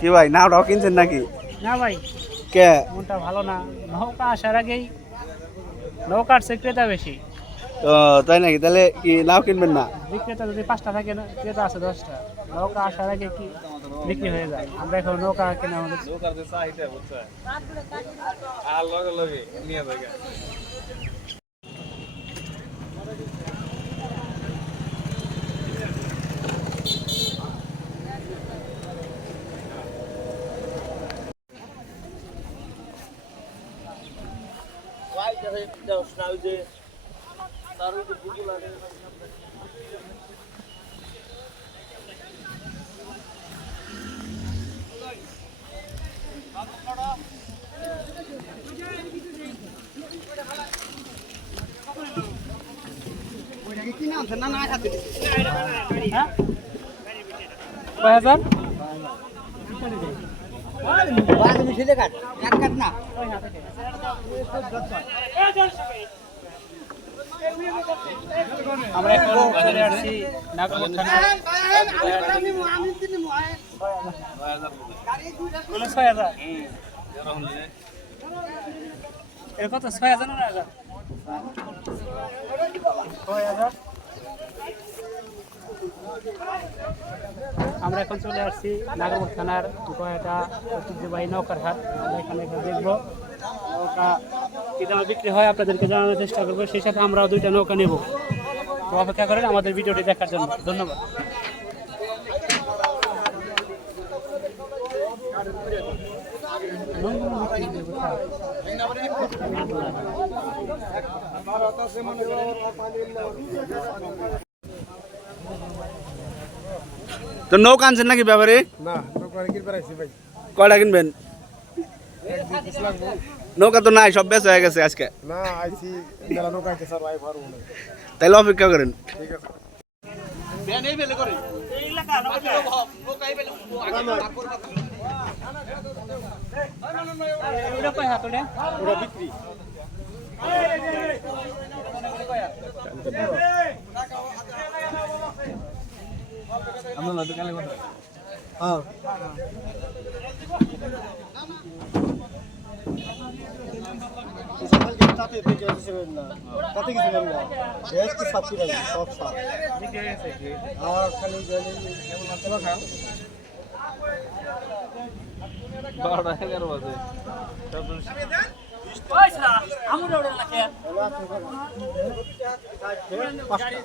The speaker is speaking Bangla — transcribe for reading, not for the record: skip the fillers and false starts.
কি ভাই নাওটাও কিনছেন নাকি? না ভাই, কে মনটা ভালো না। নৌকা আসার আগেই নৌকার সে ক্রেতা বেশি। ও তাই নাকি? তাহলে কি নাও কিনবেন না? বিক্রেতা যদি 5টা থাকে না, ক্রেতা আছে 10টা। নৌকা আসার আগে কি বিক্রি হয়ে যায়। আমরা এখন নৌকা কিনে আমাদের কয় হাজার? আমরা এখন চলে আসছি নাগরপুর থানায়। 6,000 এর কত? 6,000 না 1,000? 6,000। আমরা এখন চলে আসছি নাগরপুর থানার গয়াটা ঐতিহ্যবাহী নৌকার হাট। আমরা এখানে দেখবো নৌকা কি দামে বিক্রি হয় আপনাদেরকে জানানোর চেষ্টা করবো। সেই সাথে আমরাও 2টা নৌকা নেব। তো অপেক্ষা করেন আমাদের ভিডিওটি দেখার জন্য। ধন্যবাদ। তো নৌকা আনছেন নাকি ব্যাপারে? না, নৌকা কিনতে আইছি ভাই। কয়টা কিনবেন? নৌকা তো নাই, সব বেচ হয়ে গেছে আজকে। না, আইছি মেলা নৌকা আইছে স্যার, ভাই পারবো না। তাইলে অপেক্ষা করেন। ঠিক আছে। ওরা বিক্রি। হ্যাঁ। তাতে কিছু না, তাতে কিছু না, গ্যাস কি সাথী ভাই সব সাথ আর খালি জানি কেমন আছে না খাও 12-11 বাজে পয়সা আমরা ওড়ে লাগে পাঁচটা